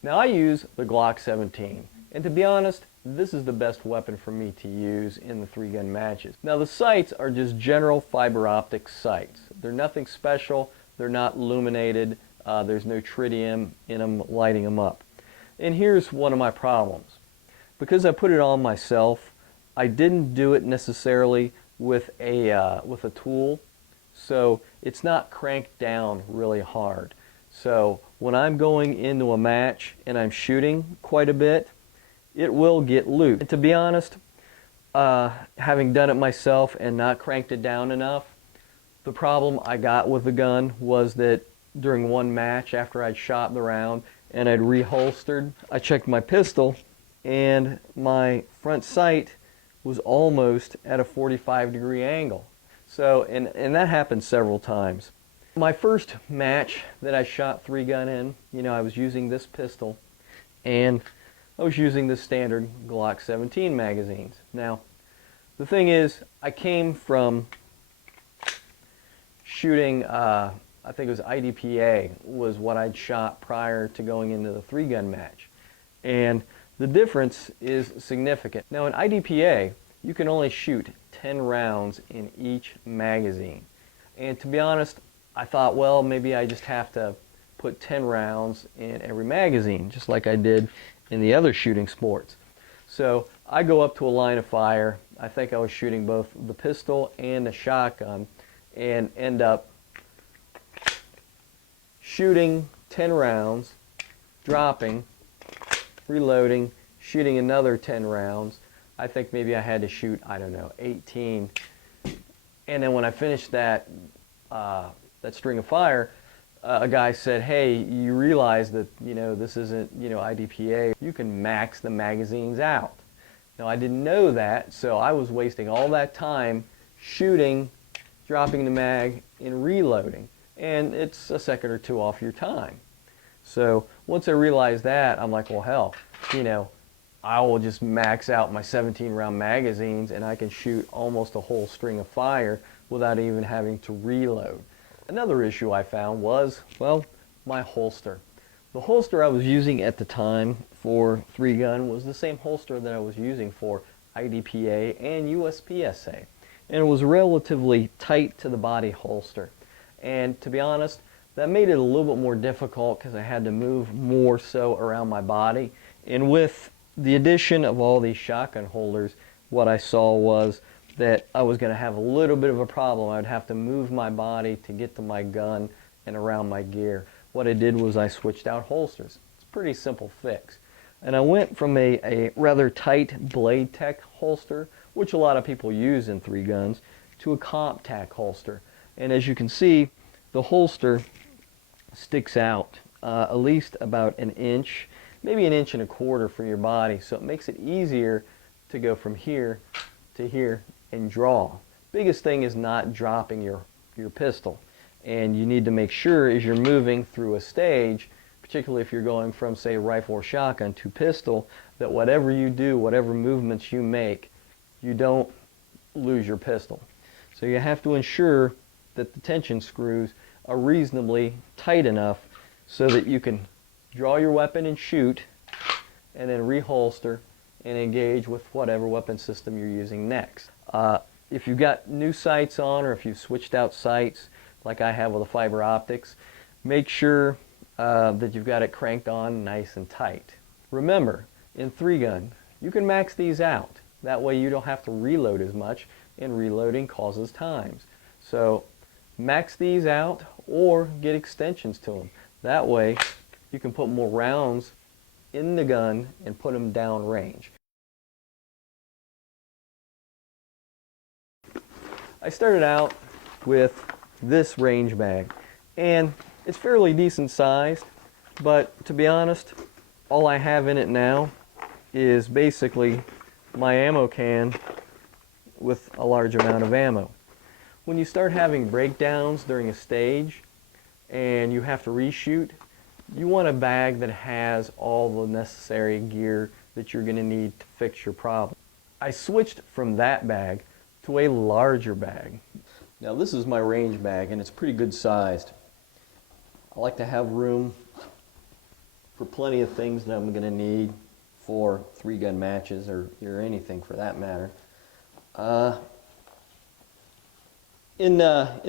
Now I use the Glock 17, and to be honest, this is the best weapon for me to use in the 3-gun matches. Now the sights are just general fiber optic sights. They're nothing special, they're not illuminated, there's no tritium in them lighting them up. And here's one of my problems. Because I put it on myself, I didn't do it necessarily with a tool, so it's not cranked down really hard. So when I'm going into a match and I'm shooting quite a bit, it will get loose. And to be honest, having done it myself and not cranked it down enough, the problem I got with the gun was that during one match after I'd shot the round and I'd reholstered, I checked my pistol and my front sight was almost at a 45-degree angle. So, and that happened several times. My first match that I shot 3-gun in, I was using this pistol and I was using the standard Glock 17 magazines. Now, the thing is, I came from shooting, I think it was IDPA was what I'd shot prior to going into the 3-gun match. And the difference is significant. Now in IDPA, you can only shoot 10 rounds in each magazine. And to be honest, I thought, well, maybe I just have to put 10 rounds in every magazine, just like I did in the other shooting sports. So I go up to a line of fire. I think I was shooting both the pistol and the shotgun and end up shooting 10 rounds, dropping, reloading, shooting another 10 rounds. I think maybe I had to shoot, 18. And then when I finished that string of fire, a guy said, hey, you realize that, this isn't, IDPA. You can max the magazines out. Now, I didn't know that, so I was wasting all that time shooting, dropping the mag, and reloading. And it's a second or two off your time. So once I realized that, I'm like, well, hell, I will just max out my 17-round magazines and I can shoot almost a whole string of fire without even having to reload. Another issue I found was, well, my holster. The holster I was using at the time for 3-gun was the same holster that I was using for IDPA and USPSA. And it was relatively tight to the body holster. And to be honest, that made it a little bit more difficult because I had to move more so around my body. And with the addition of all these shotgun holders, what I saw was that I was going to have a little bit of a problem. I'd have to move my body to get to my gun and around my gear. What I did was I switched out holsters. It's a pretty simple fix. And I went from a rather tight Blade Tech holster, which a lot of people use in 3-guns, to a Comp Tac holster. And as you can see, the holster sticks out at least about an inch, maybe an inch and a quarter from your body, so it makes it easier to go from here to here and draw. Biggest thing is not dropping your pistol, and you need to make sure as you're moving through a stage, particularly if you're going from, say, rifle or shotgun to pistol, that whatever you do, whatever movements you make, you don't lose your pistol. So you have to ensure that the tension screws are reasonably tight enough so that you can draw your weapon and shoot, and then reholster and engage with whatever weapon system you're using next. If you've got new sights on, or if you've switched out sights like I have with the fiber optics, make sure that you've got it cranked on nice and tight. Remember, in 3-gun, you can max these out. That way you don't have to reload as much, and reloading causes times. So max these out or get extensions to them. That way you can put more rounds in the gun and put them down range. I started out with this range bag, and it's fairly decent sized, but to be honest, all I have in it now is basically my ammo can with a large amount of ammo. When you start having breakdowns during a stage and you have to reshoot, you want a bag that has all the necessary gear that you're going to need to fix your problem. I switched from that bag to a larger bag. Now this is my range bag, and it's pretty good sized. I like to have room for plenty of things that I'm going to need for 3-gun matches or anything for that matter. In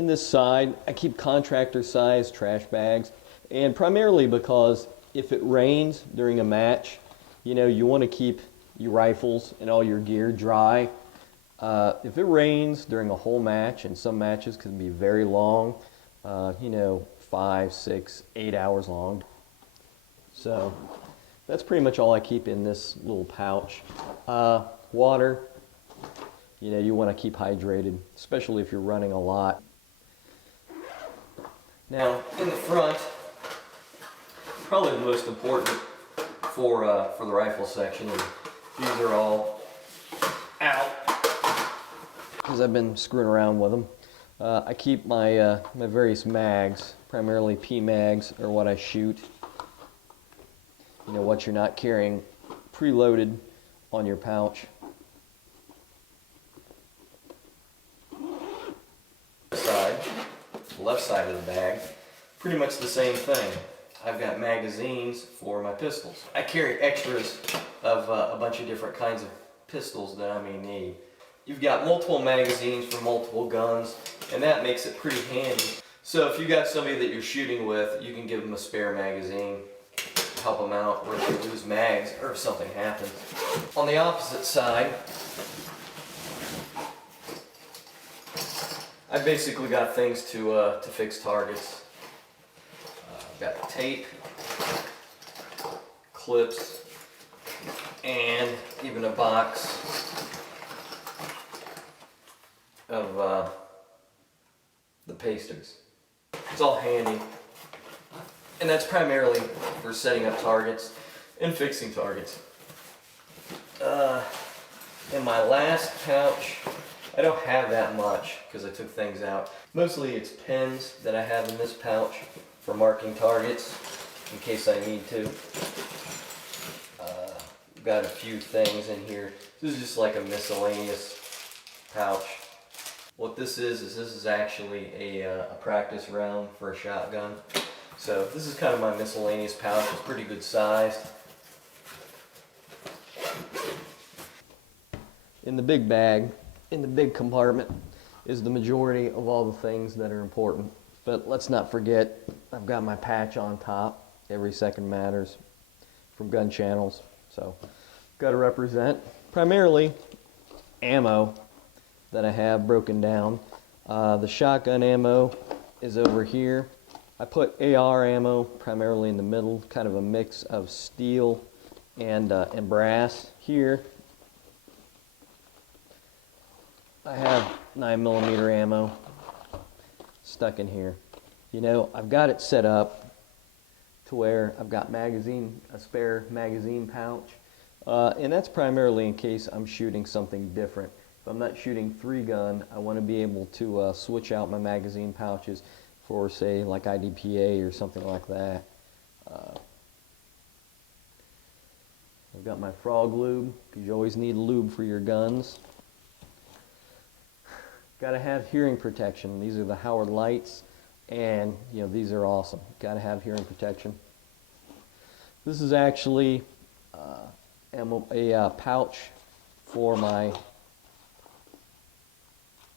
this side, I keep contractor-sized trash bags, and primarily because if it rains during a match, you know, you want to keep your rifles and all your gear dry. If it rains during a whole match, and some matches can be very long, you know, 5, 6, 8 hours long. So that's pretty much all I keep in this little pouch. Water, you know, you want to keep hydrated, especially if you're running a lot. Now, in the front, probably the most important for the rifle section, and these are all out because I've been screwing around with them. I keep my my various mags, primarily P mags, or what I shoot. You know, what you're not carrying preloaded on your pouch. Left side of the bag, pretty much the same thing. I've got magazines for my pistols. I carry extras of a bunch of different kinds of pistols that I may need. You've got multiple magazines for multiple guns, and that makes it pretty handy. So if you got somebody that you're shooting with, you can give them a spare magazine, help them out, or if they lose mags, or if something happens. On the opposite side, I've basically got things to fix targets. I've got tape, clips, and even a box of the pasters. It's all handy, and that's primarily for setting up targets and fixing targets. In my last pouch, I don't have that much because I took things out. Mostly it's pens that I have in this pouch for marking targets in case I need to. Got a few things in here. This is just like a miscellaneous pouch. What this is actually a practice round for a shotgun. So this is kind of my miscellaneous pouch. It's pretty good sized. In the big bag, in the big compartment, is the majority of all the things that are important. But let's not forget, I've got my patch on top. Every second matters from gun channels. So, got to represent primarily ammo that I have broken down. The shotgun ammo is over here. I put AR ammo primarily in the middle, kind of a mix of steel and brass here. I have 9mm ammo stuck in here. You know, I've got it set up to where I've got a spare magazine pouch, and that's primarily in case I'm shooting something different. If I'm not shooting 3-gun, I want to be able to switch out my magazine pouches for, say, like IDPA or something like that. I've got my frog lube, because you always need lube for your guns. Got to have hearing protection. These are the Howard lights, and you know, these are awesome. Got to have hearing protection. This is actually a pouch for my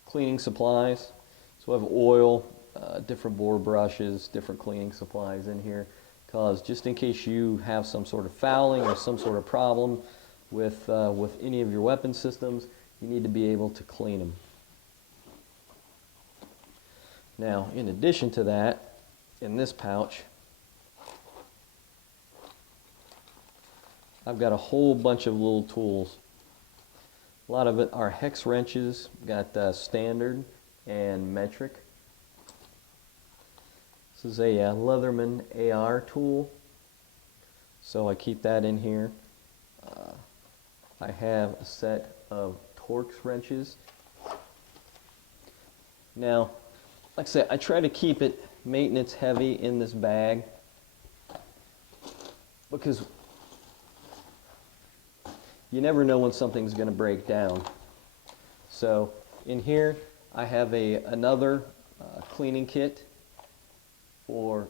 cleaning supplies. So I have oil, different bore brushes, different cleaning supplies in here, because just in case you have some sort of fouling or some sort of problem with any of your weapon systems, you need to be able to clean them. Now, in addition to that, in this pouch, I've got a whole bunch of little tools. A lot of it are hex wrenches, got standard and metric. This is a Leatherman AR tool, so I keep that in here. I have a set of Torx wrenches. Now, like I said, I try to keep it maintenance heavy in this bag because you never know when something's going to break down. So in here I have another cleaning kit for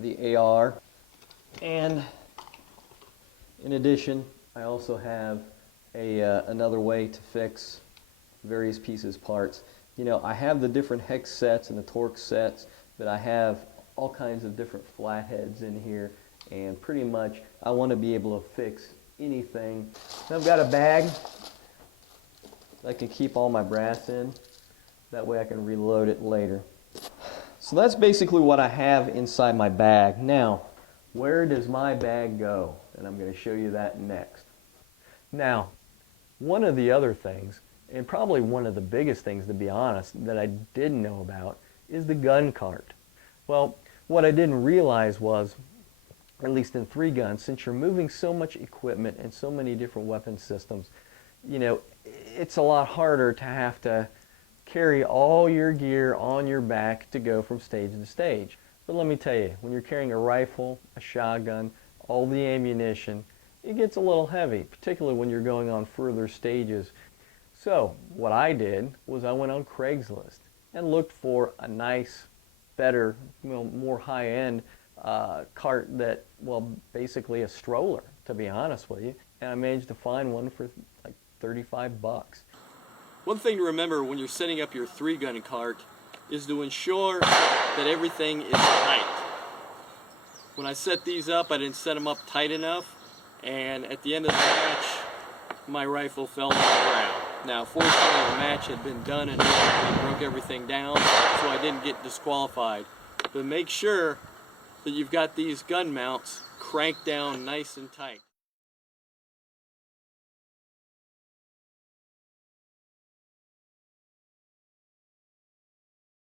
the AR. And in addition, I also have another way to fix various pieces, parts. You know, I have the different hex sets and the torque sets, but I have all kinds of different flatheads in here, and pretty much I want to be able to fix anything. And I've got a bag that I can keep all my brass in. That way I can reload it later. So that's basically what I have inside my bag. Now, where does my bag go? And I'm going to show you that next. Now, one of the other things, and probably one of the biggest things to be honest, that I didn't know about is the gun cart. Well, what I didn't realize was, at least in 3-gun, since you're moving so much equipment and so many different weapon systems, you know, it's a lot harder to have to carry all your gear on your back to go from stage to stage. But let me tell you, when you're carrying a rifle, a shotgun, all the ammunition, it gets a little heavy, particularly when you're going on further stages. So what I did was I went on Craigslist and looked for a nice, better, more high-end cart that, well, basically a stroller, to be honest with you. And I managed to find one for like 35 bucks. One thing to remember when you're setting up your 3-gun cart is to ensure that everything is tight. When I set these up, I didn't set them up tight enough, and at the end of the match, my rifle fell to the ground. Now, fortunately, the match had been done and I broke everything down, so I didn't get disqualified. But make sure that you've got these gun mounts cranked down nice and tight.